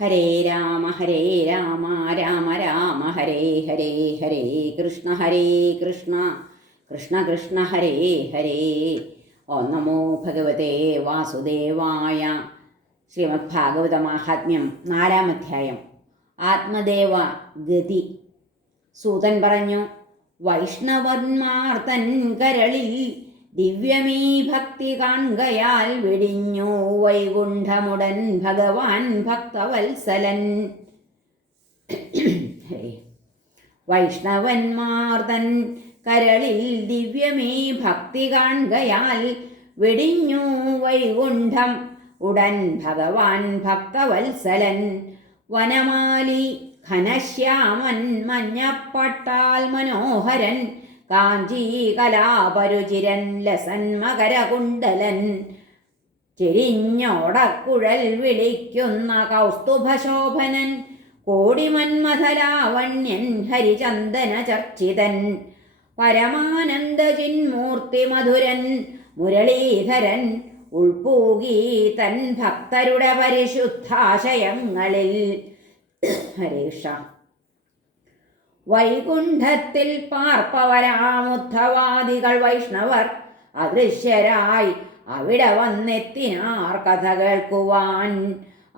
ഹരേ രാമ ഹരേ രാമ രാമ രാമ ഹരേ ഹരേ ഹരേ കൃഷ്ണ ഹരേ കൃഷ്ണ കൃഷ്ണ കൃഷ്ണ ഹരേ ഹരേ. ഓ നമോ ഭഗവതേ വാസുദേവായ ശ്രീമദ് ഭാഗവത മാഹാത്മ്യം നാലാം അധ്യായം. ആത്മദേവ ഗതി. സൂതൻ പറഞ്ഞു വൈഷ്ണവന്മാർ തൻ കരളിൽ ദിവ്യമീ ഭക്തി കാൺകയാൽ വെടിഞ്ഞു വൈകുണ്ഠമുടൻ ഭഗവാൻ ഭക്തവത്സലൻ. വൈഷ്ണവന്മാർ തൻ കരളിൽ ദിവ്യമീ ഭക്തി കാൺകയാൽ വെടിഞ്ഞു വൈകുണ്ഠം ഉടൻ ഭഗവാൻ ഭക്തവത്സലൻ. വനമാലി ഘനശ്യാമൻ മഞ്ഞപ്പട്ടാൽ മനോഹരൻ കാഞ്ചീ കലാപരുചിരൻ ലസൻ ചെരിഞ്ഞോടക്കുഴൽ വിളിക്കുന്ന കൗസ്തുഭശോഭനൻ കോടിമന്മഥലാവണ്യൻ ഹരിചന്ദന ചർച്ചിതൻ പരമാനന്ദചിന്മൂർത്തി മധുരൻ മുരളീധരൻ ഉൾപൂകി തൻ ഭക്തരുടെ പരിശുദ്ധാശയങ്ങളിൽ. ഹരീഷ വൈകുണ്ഠത്തിൽ പാർപ്പവരാമുദ്ധവാദികൾ വൈഷ്ണവർ അദൃശ്യരായി അവിടെ വന്നെത്തിനാർ കഥ കേൾക്കുവാൻ.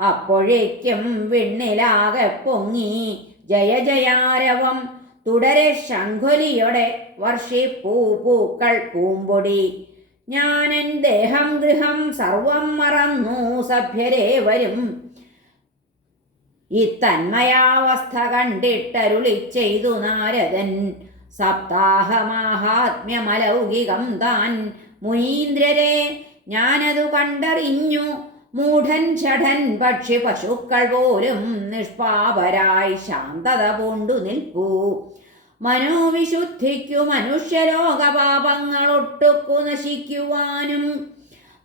അപ്പോഴേക്കും വിണ്ണിലാകെ പൊങ്ങി. ജയ ജയാരവം തുടരെ ശംഖുലിയുടെ വർഷിപ്പൂ പൂക്കൾ പൂമ്പൊടി. ഞാനെൻ ദേഹം ഗൃഹം സർവം മറന്നു. സഭ്യരെ വരും ഈ തന്മയാവസ്ഥ കണ്ടിട്ടരുളി ചെയ്തു നാരദൻ. സപ്താഹമാഹാത്മ്യമലൗകികം താൻ. മുനീന്ദ്രരെ ഞാനതു കണ്ടറിഞ്ഞു. മൂഢൻ ഷഠൻ പക്ഷി പശുക്കൾ പോലും നിഷ്പാപരായി ശാന്തത പൂണ്ടു നിൽപ്പൂ. മനോവിശുദ്ധിക്കു മനുഷ്യരോഗപാപങ്ങളൊട്ടുക്കു നശിക്കുവാനും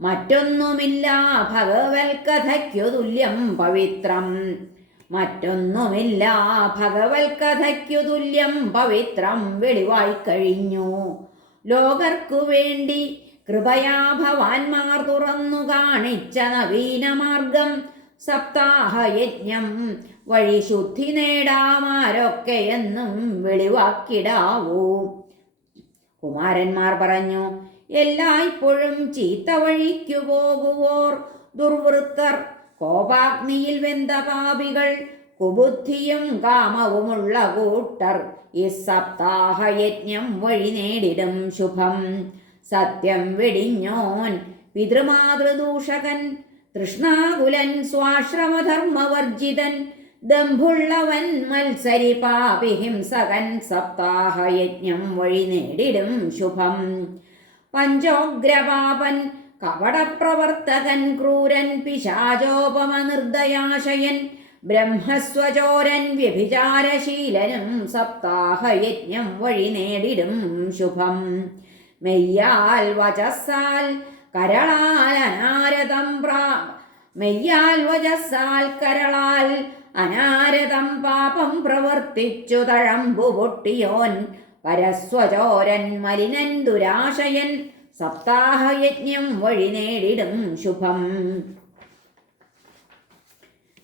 മറ്റൊന്നുമില്ല ഭഗവത്കഥയ്ക്കു തുല്യം പവിത്രം. മറ്റൊന്നുമില്ല. ഭഗവൽ കഥയ്ക്കു തുല്യം പവിത്രം വെളിവായി കഴിഞ്ഞു. ലോകർക്കു വേണ്ടി കൃപയാ ഭവാൻമാർ തുറന്നു കാണിച്ച നവീനമാർഗം സപ്താഹയജ്ഞം വഴി ശുദ്ധി നേടാമാരൊക്കെ എന്നും വെളിവാക്കിടാവൂ. കുമാരന്മാർ പറഞ്ഞു എല്ലായ്പ്പോഴും ചീത്ത വഴിക്കു പോകുവോർ ദുർവൃത്തർ കോപാഗ്നിയിൽ വെന്ത പാപികൾ കുബുദ്ധിയും കാമവുമുള്ള കൂട്ടർ ഈ സപ്താഹയജ്ഞം വഴി നേടിടും ശുഭം. സത്യം വെടിഞ്ഞോൻ പിതൃമാതൃദൂഷകൻ തൃഷ്ണാകുലൻ സ്വാശ്രമധർമ്മവർജിതൻ ദമ്പുള്ളവൻ മത്സരി പാപി ഹിംസകൻ സപ്താഹയജ്ഞം വഴി നേടിടും ശുഭം. പഞ്ചോഗ്രപാപൻ കപടപ്രവർത്തകൻ ക്രൂരൻ പിശാചോപമ നിർദയാശയൻ ബ്രഹ്മസ്വചോരൻ വ്യഭിചാരശീലനും സപ്താഹയജ്ഞം വഴി നേടിടും ശുഭം. മെയ്യാൽ വചസ്സാൽ കരളാൽ അനാരതം പ്രാ മെയ്യാൽ വചസ്സാൽ കരളാൽ അനാരതം പാപം പ്രവർത്തിച്ചു തഴമ്പു പൊട്ടിയോൻ പരസ്വചോരൻ മലിനൻ ദുരാശയൻ സപ്താഹയജ്ഞം വഴി നേടിടും ശുഭം.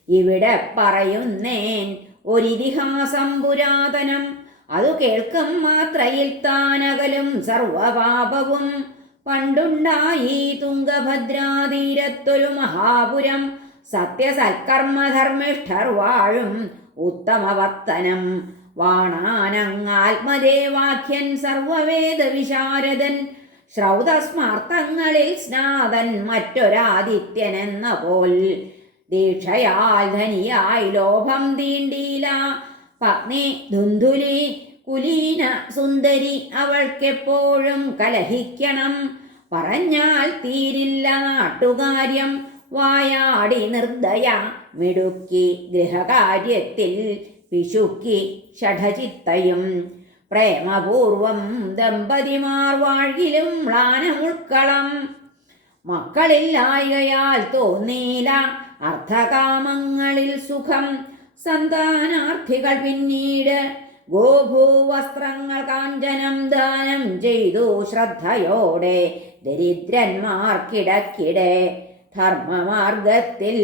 ഇവിടെ പറയുന്നേൻ ഒരിതിഹാസം പുരാതനം അതു കേൾക്കും മാത്രയിൽ താനകലും സർവപാപവും. പണ്ടുണ്ടായി തുംഗഭദ്രാതീരത്തൊരു മഹാപുരം സത്യസൽക്കർമ്മധർമ്മിഷ്ഠർ വാഴും ഉത്തമവർത്തനം. വാണാനങ്ങാത്മദേവാഖ്യൻ സർവവേദ വിശാരദൻ ശ്രൗതസ്മാർത്ഥങ്ങളിൽ സ്നാതൻ മറ്റൊരാദിത്യനെന്ന പോൽ. ദീക്ഷയാൽ ധനിയായി ലോഭം തീണ്ടീല. പത്നി ധുന്ധുലി കുലീന സുന്ദരി അവൾക്കെപ്പോഴും കലഹിക്കണം. പറഞ്ഞാൽ തീരില്ല നാട്ടുകാര്യം. വായാടി നിർദ്ദയ മിടുക്കി ഗൃഹകാര്യത്തിൽ പിശുക്കി ഷഠചിത്തയും പ്രേമപൂർവം ദമ്പതിമാർ വാഴ്കിലും മ്ലാനമുൾക്കളം. മക്കളില്ലായകയാൽ തോന്നീല അർത്ഥകാമങ്ങളിൽ സുഖം. സന്താനാർത്ഥികൾ പിന്നീട് ഗോഭൂവസ്ത്രങ്ങൾ കാഞ്ചനം ദാനം ചെയ്തു ശ്രദ്ധയോടെ ദരിദ്രന്മാർക്കിടക്കിടെ ധർമ്മമാർഗത്തിൽ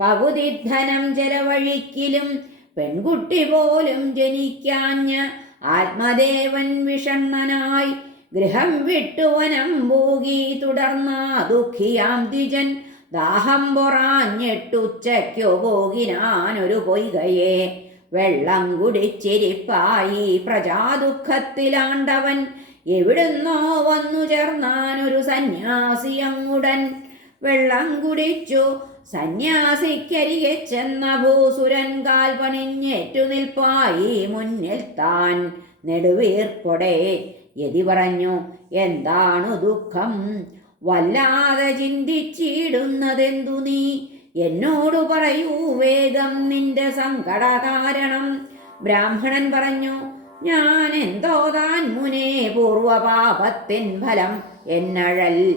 പകുതി ധനം ചെലവഴിക്കിലും പെൺകുട്ടി പോലും ജനിക്കാഞ്ഞ് ആത്മദേവൻ വിഷണ്ണനായി ഗൃഹം വിട്ടു വനം പോകി തുടർന്ന ദുഃഖിയാം ദ്വിജൻ. ദാഹം പൊറാഞ്ഞിട്ടുച്ചയ്ക്കു പോകിനാനൊരു പൊയ്കയെ. വെള്ളം കുടിച്ചിരിപ്പായി പ്രജാദുഃഖത്തിലാണ്ടവൻ. എവിടുന്നോ വന്നു ചേർന്നാനൊരു സന്യാസിയങ്ങുടൻ വെള്ളം കുടിച്ചു സന്യാസിക്കരികെ ചെന്ന ഭൂസുരൻ കാൽ പണിഞ്ഞേറ്റു നിൽപ്പായി മുന്നിൽ താൻ നെടുവീർപ്പൊടെ. യതി പറഞ്ഞു എന്താണു ദുഃഖം? വല്ലാതെ ചിന്തിച്ചിടുന്നതെന്തു നീ? എന്നോട് പറയൂ വേഗം നിന്റെ സങ്കട കാരണം ബ്രാഹ്മണൻ പറഞ്ഞു ഞാൻ എന്തോ താൻ മുനേ പൂർവപാപത്തിൻ ഫലം എന്നഴൽ.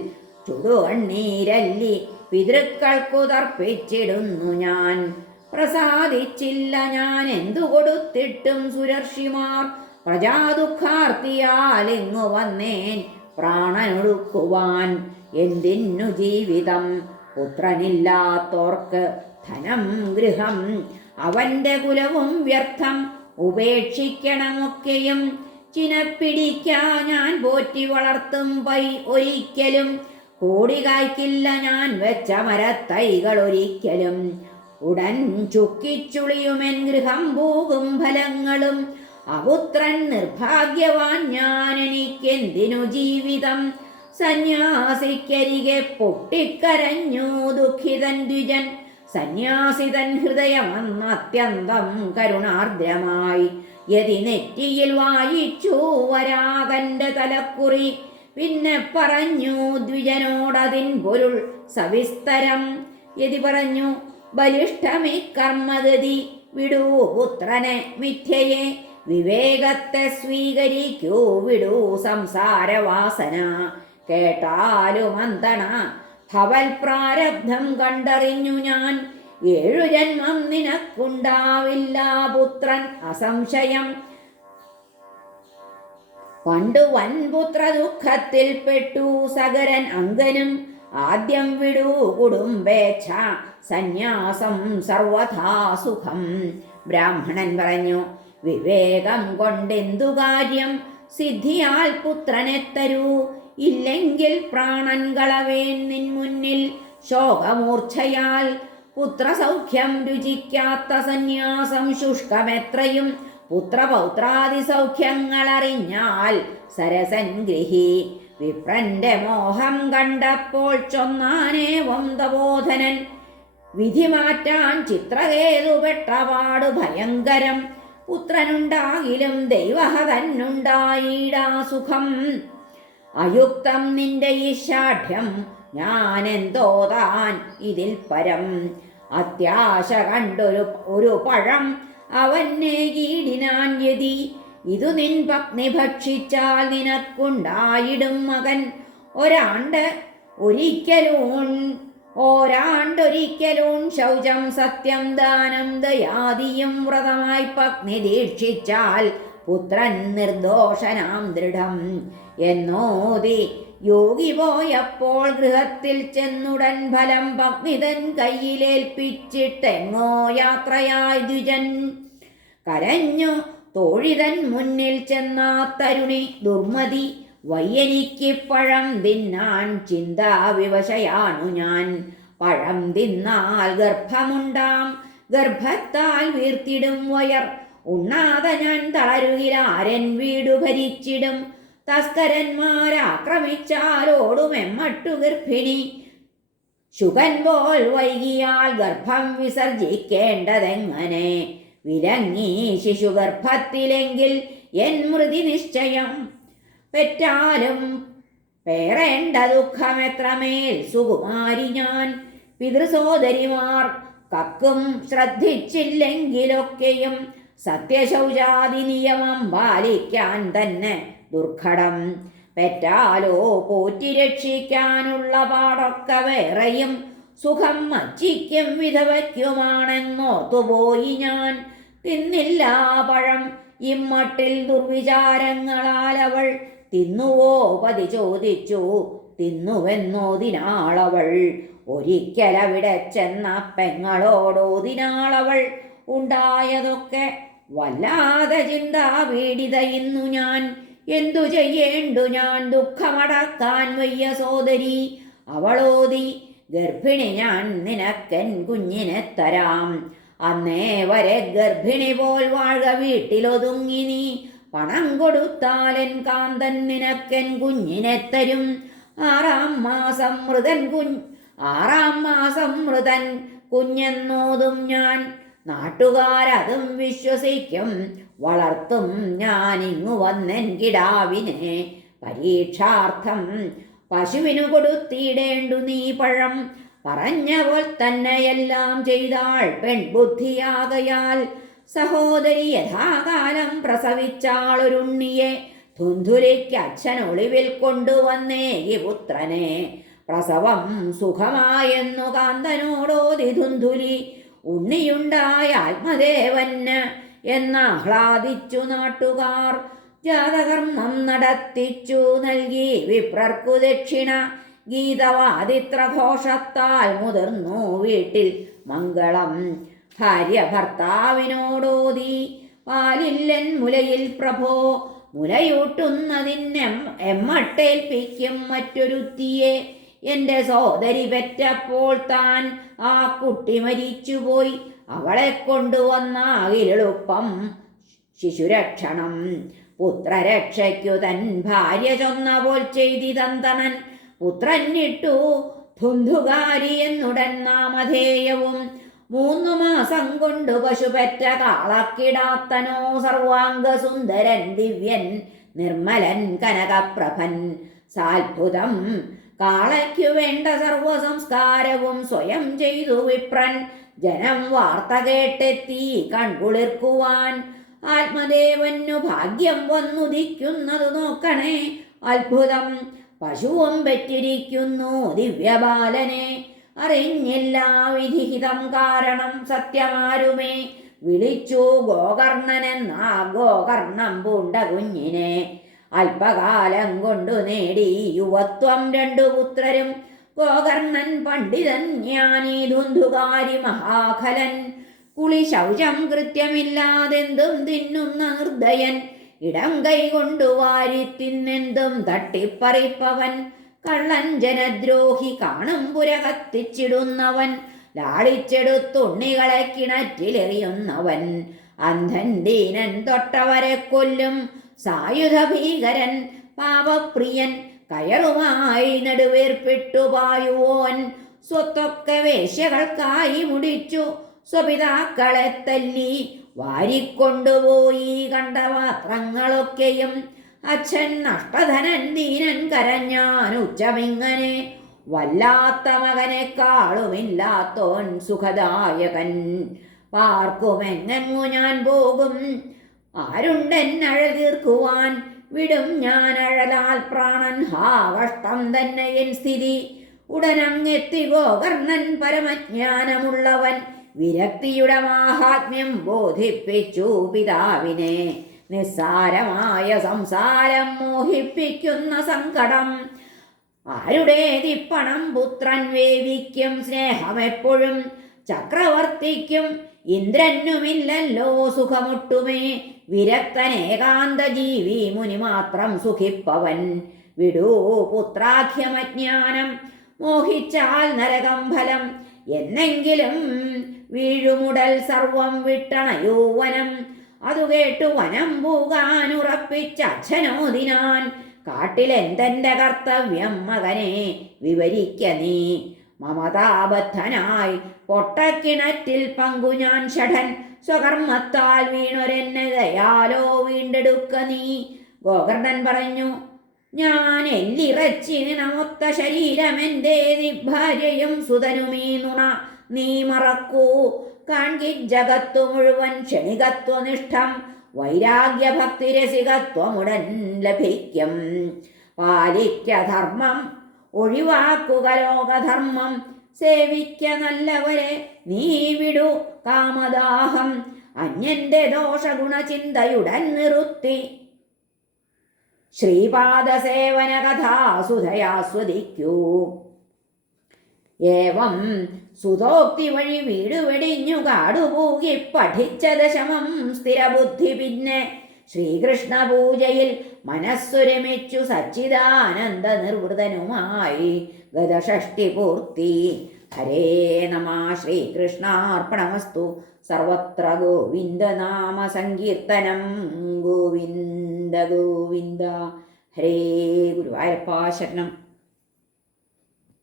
ചുടുകണ്ണീരല്ലി പിതൃക്കൾക്കു തർപ്പിച്ചിടുന്നു ഞാൻ. പ്രസാദിച്ചില്ല ഞാൻ എന്തു കൊടുത്തിട്ടും സുരർഷിമാർ? പ്രജാദുഃഖാർത്തിയാൽ ഇങ്ങു വന്നേൻ പ്രാണനൊടുക്കുവാൻ. എന്തിന്നു ജീവിതം? പുത്രനില്ലാത്തോർക്ക് ധനം ഗൃഹം അവന്റെ കുലവും വ്യർത്ഥം ഉപേക്ഷിക്കണമൊക്കെയും. ചിനപ്പിടിക്കാൻ ഞാൻ പോറ്റി വളർത്തും പൈ ഒരിക്കലും കോടി കായ്ക്കില്ല ഞാൻ വെച്ച മരത്തൈകൾ ഒരിക്കലും. ഉടൻ ചുക്കിച്ചുളിയുമെൻ ഗൃഹം പോകും ഫലങ്ങളും. അപുത്രൻ നിർഭാഗ്യവാൻ ഞാൻ എനിക്കെന്തിനു ജീവിതം? സന്യാസിക്കരികെ പൊട്ടിക്കരഞ്ഞു ദുഃഖിതൻ ദ്വിജൻ. സന്യാസിതൻ ഹൃദയമെന്ന് അത്യന്തം കരുണാർദ്രമായി. യതി നെറ്റിയിൽ വായിച്ചു വരാകന്റെ തലക്കുറി. പിന്നെ പറഞ്ഞു ദ്വിജനോടതിൻ പൊരുൾ സവിസ്തരം. യതി പറഞ്ഞു ബലിഷ്ഠമി കർമ്മഗതി വിടൂ പുത്രനെ മിഥ്യയെ വിവേകത്തെ സ്വീകരിക്കൂ വിടൂ സംസാരവാസന. കേട്ടാലും അന്തണ ഭവൽ പ്രാരബ്ധം കണ്ടറിഞ്ഞു ഞാൻ. ഏഴു ജന്മം നിനക്കുണ്ടാവില്ല പുത്രൻ അസംശയം. പണ്ടു വൻപുത്ര ദുഃഖത്തിൽ പെട്ടു സകരൻ അങ്കനും. ആദ്യം വിടൂ കുടുംബേച്ഛ സന്യാസം സർവഥാ സുഖം. ബ്രാഹ്മണൻ പറഞ്ഞു വിവേകം കൊണ്ടെന്തു കാര്യം? സിദ്ധിയാൽ പുത്രനെ തരൂ. ഇല്ലെങ്കിൽ പ്രാണൻ കളവേൻ നിൻ മുന്നിൽ ശോകമൂർച്ഛയാൽ പുത്രസൗഖ്യം രുചിക്കാത്ത സന്യാസം ശുഷ്കമെത്രയും പുത്രപൗത്രാദി സൗഖ്യങ്ങൾ അറിഞ്ഞാൽ സരസൻ ഗ്രഹി വിപ്രന്റെ മോഹം കണ്ടപ്പോൾ ചൊന്നാനേ വന്ദബോധനൻ വിധി മാറ്റാൻ ചിത്രകേതു പെട്ടപാട് ഭയങ്കരം. പുത്രനുണ്ടാകിലും ദൈവഹതന്നുണ്ടായിടാ സുഖം. അയുക്തം നിന്റെ ഈ ശാഠ്യം ഞാൻ എന്തോതാൻ ഇതിൽ പരം അത്യാശ കണ്ടൊരു ഒരു പഴം അവനെ കീടിനാൻ യതി. ഇതു നിൻ പത്നി ഭക്ഷിച്ചാൽ നിനക്കുണ്ടായിടും മകൻ. ഒരാണ്ട് ഒരിക്കലൂൺ ഓരാണ്ടൊരിക്കലൂൺ ശൗചം സത്യം ദാനം ദയാദിയും വ്രതമായി പത്നി ദീക്ഷിച്ചാൽ പുത്രൻ നിർദോഷനാം ദൃഢം. എന്നോതി യോഗി പോയപ്പോൾ ഗൃഹത്തിൽ ചെന്നുടൻ ഫലം പത്നിതൻ കയ്യിലേൽപ്പിച്ചിട്ടെങ്ങോ യാത്രയായി ദ്വിജൻ. കരഞ്ഞു തോഴിതൻ മുന്നിൽ ചെന്നാ തരുണി ദുർമതി. വയ്യനിക്ക് പഴം തിന്നാൻ ചിന്താവിവശയാണു ഞാൻ. പഴം തിന്നാൽ ഗർഭമുണ്ടാം. ഗർഭത്താൽ വീർത്തിടും വയർ. ഉണ്ണാതെ ഞാൻ തളരുകിലാരൻ വീടു ഭരിച്ചിടും. തസ്കരന്മാരാക്രമിച്ചാലോടുമെമ്മട്ടു ഗർഭിണി ശുഗൻ പോൽ വൈകിയാൽ ഗർഭം വിസർജിക്കേണ്ടതെങ്ങനെ? വിലങ്ങി ശിശുഗർഭത്തിലെങ്കിൽ എൻ മൃതി നിശ്ചയം. പെറ്റാലും പേറേണ്ട ദുഃഖമെത്രമേൽ സുകുമാരി ഞാൻ. പിതൃസോദരിമാർ കക്കും ശ്രദ്ധിച്ചില്ലെങ്കിലൊക്കെയും സത്യശൗചാദി നിയമം പാലിക്കാൻ തന്നെ ദുർഘടം. പെറ്റാലോ പോറ്റി രക്ഷിക്കാനുള്ള പാടൊക്കെ വേറെയും സുഖം മച്ചിക്കും വിധവയ്ക്കുമാണെന്നോർത്തുപോയി ഞാൻ. തിന്നില്ല പഴം. ഇമ്മട്ടിൽ ദുർവിചാരങ്ങളാൽ അവൾ തിന്നുവോ? പതി ചോദിച്ചു. തിന്നുവെന്നോതിനാളവൾ ഒരിക്കലവിടെ ചെന്ന പെങ്ങളോടോതിനാളവൾ ഉണ്ടായതൊക്കെ വല്ലാതെ ചിന്താപീഡിത ഇന്നു ഞാൻ. എന്തു ചെയ്യേണ്ടു ഞാൻ? ദുഃഖമടക്കാൻ വയ്യ സോദരി. അവളോതി ഗർഭിണി ഞാൻ നിനക്കൻ കുഞ്ഞിനെ തരാം. അന്നേ വരെ ഗർഭിണി പോൽ വാഴ വീട്ടിലൊതുങ്ങി നീ. പണം കൊടുത്താലൻ കാന്തൻ നിനക്കൻ കുഞ്ഞിനെ തരും. ആറാം മാസം മൃതൻ കുഞ്ഞ് ആറാം മാസം മൃതൻ കുഞ്ഞെന്നോതും ഞാൻ. നാട്ടുകാരതും വിശ്വസിക്കും വളർത്തും ഞാൻ ഇങ്ങു വന്നെൻ കിടാവിനെ. പരീക്ഷാർത്ഥം പശുവിനു കൊടുത്തിടേണ്ടു നീ പഴം. പറഞ്ഞ പോൽ തന്നെയെല്ലാം ചെയ്താൾ പെൺബുദ്ധിയാകയാൽ. സഹോദരി യഥാകാലം പ്രസവിച്ചാളൊരുണ്ണിയെ തുന്തുരയ്ക്ക് അച്ഛൻ ഒളിവിൽ കൊണ്ടുവന്നേ ഈ പുത്രനെ. പ്രസവം സുഖമായെന്നു കാന്തനോടോതി ധുന്ധുലി ഉണ്ണിയുണ്ടായ ആത്മദേവന് എന്നാഹ്ലാദിച്ചു നാട്ടുകാർ. ജാതകർമ്മം നടത്തിച്ചു നൽകി. വിപ്രർക്കു ദക്ഷിണ. ഗീതവാദിത്രഘോഷത്താൽ മുതിർന്നു വീട്ടിൽ മംഗളം. ഭാര്യ ഭർത്താവിനോടോതി പാലില്ലൻ മുലയിൽ പ്രഭോ. മുലയൂട്ടുന്നതിന് എമ്മട്ടേൽപ്പിക്കും മറ്റൊരുത്തിയെ. എന്റെ സോദരി പെറ്റപ്പോൾ താൻ ആ കുട്ടി മരിച്ചുപോയി. അവളെ കൊണ്ടുവന്നാകിലെളുപ്പം ശിശുരക്ഷണം. പുത്രരക്ഷയ്ക്കു തൻ ഭാര്യ ചൊന്ന പോൽ ചെയ്തിതന്തണൻ പുത്രന്നിട്ടു ധുന്ധുകാരി എന്നുടൻ നാമധേയവും. മൂന്നു മാസം കൊണ്ടു പശുപറ്റ കാളക്കിടാത്തനോ സർവാംഗസുന്ദരൻ ദിവ്യൻ നിർമ്മലൻ കനകപ്രഭൻ. സാത്ഭുതം കാളയ്ക്കു വേണ്ട സർവസംസ്കാരവും സ്വയം ചെയ്തു വിപ്രൻ. ജനം വാർത്ത കേട്ടെത്തി കൺകുളിർക്കുവാൻ ആത്മദേവനു ഭാഗ്യം വന്നുദിക്കുന്നത് നോക്കണേ. അത്ഭുതം പശുവും പെറ്റിരിക്കുന്നു ദിവ്യബാലനെ. അറിഞ്ഞില്ല വിധിഹിതം കാരണം സത്യമാരുമേ. വിളിച്ചു ഗോകർണനെന്നാ ഗോകർണം പൂണ്ട കുഞ്ഞിനെ. അല്പകാലം കൊണ്ടു നേടി യുവത്വം രണ്ടു പുത്രരും. ഗോകർണൻ പണ്ഡിതൻ ജ്ഞാനി ധുന്ധുകാരി മഹാഖലൻ. കുളി ശൗചം കൃത്യമില്ലാതെന്തും തിന്നുന്ന നിർദ്ദയൻ ഇടം കൈ കൊണ്ടു വാരി തിന്നെന്തും തട്ടിപ്പറിപ്പവൻ. കള്ളൻ ജനദ്രോഹി കാണും പുര കത്തിച്ചിടുന്നവൻ. ലാളിച്ചെടുത്തുണ്ണികളെ കിണറ്റിലെറിയുന്നവൻ. അന്ധൻ ദീനൻ തൊട്ടവരെ കൊല്ലും സായുധ ഭീകരൻ പാപപ്രിയൻ കയറുമായി നടുവേർപ്പെട്ടു പായുവോൻ. സ്വത്തൊക്കെ വേശ്യകൾക്കായി മുടിച്ചു സ്വപിതാക്കളെ തല്ലി വാരിക്കൊണ്ടുപോയി കണ്ട പാത്രങ്ങളൊക്കെയും അച്ഛൻ നഷ്ടധനൻ ദീനൻ കരഞ്ഞാൻ ഉച്ചമിങ്ങനെ വല്ലാത്ത മകനെക്കാളുമില്ലാത്തോൻ സുഖദായകൻ. പാർക്കുമെങ്ങു ഞാൻ പോകും? ആരുണ്ടെൻ അഴകീർക്കുവാൻ? വിടും ഞാൻ അഴലാൽ പ്രാണൻ. ഹാവഷ്ടം തന്നെ എൻ സ്ഥിതി. ഉടനങ്ങെത്തി ഗോകർണൻ പരമജ്ഞാനമുള്ളവൻ. വിരക്തിയുടെ മാഹാത്മ്യം ബോധിപ്പിച്ചു പിതാവിനെ. നിസ്സാരമായ സംസാരം മോഹിപ്പിക്കുന്ന സങ്കടം. ആരുടെ തിപ്പണം പുത്രൻ വേവിക്കും സ്നേഹമെപ്പോഴും ചക്രവർത്തിക്കും. ഇന്ദ്രനുമില്ലല്ലോ സുഖമുട്ടുമേ. വിരക്തനേകാന്ത ജീവി മുനി മാത്രം സുഖിപ്പവൻ. വിടൂ പുത്രാഖ്യമജ്ഞാനം. മോഹിച്ചാൽ നരകം ഫലം. എന്നെങ്കിലും വീഴുമുടൽ സർവം വിട്ടണയൂവനം അതു കേട്ടു വനം പോകാൻ ഉറപ്പിച്ച അച്ഛനോദിനാൻ കാട്ടിലെന്തെന്റെ കർത്തവ്യം മകനെ വിവരിക്ക നീ. മമതാബദ്ധനായി പൊട്ടക്കിണറ്റിൽ പങ്കു ഞാൻ ഷഠൻ സ്വകർമ്മത്താൽ വീണൊരെന്നെ ദയാലോ വീണ്ടെടുക്ക നീ. ഗോകർണൻ പറഞ്ഞു ഞാൻ എല്ലിറച്ചിന് നമൊത്ത ശരീരമെന്തേ ഭാര്യയും സുതനുമീ നുണ? നീ മറക്കൂ. കാൺകി ജഗത്തു മുഴുവൻ ക്ഷണികത്വനിഷ്ഠം. വൈരാഗ്യഭക്തിരസികത്വമുടൻ ലഭിക്കും. പാലിക്ക ധർമ്മം ഒഴിവാക്കുക ലോകധർമ്മം. സേവിക്ക നല്ലവരെ നീ വിടു കാമദാഹം. അന്യന്റെ ദോഷഗുണചിന്തയുടൻ നിറുത്തി. ശ്രീപാദസേവന കഥാസുധയാസ്വദിക്കൂ ഏവം സുതോക്തി വഴി വീടുവെടിഞ്ഞു കാടുപോകി പഠിച്ച ദശമം സ്ഥിരബുദ്ധി പിന്നെ. ശ്രീകൃഷ്ണ പൂജയിൽ മനസ്സുരമിച്ചു സച്ചിദാനന്ദ നിർവൃതനുമായി ഗതഷഷ്ടി പൂർത്തി. ഹരേ നമ ശ്രീകൃഷ്ണാർപ്പണമസ്തു. സർവത്ര ഗോവിന്ദനാമ സങ്കീർത്തനം. ഗോവിന്ദ ഗോവിന്ദ. ഹരേ ഗുരുവായൂരപ്പ ശരണം.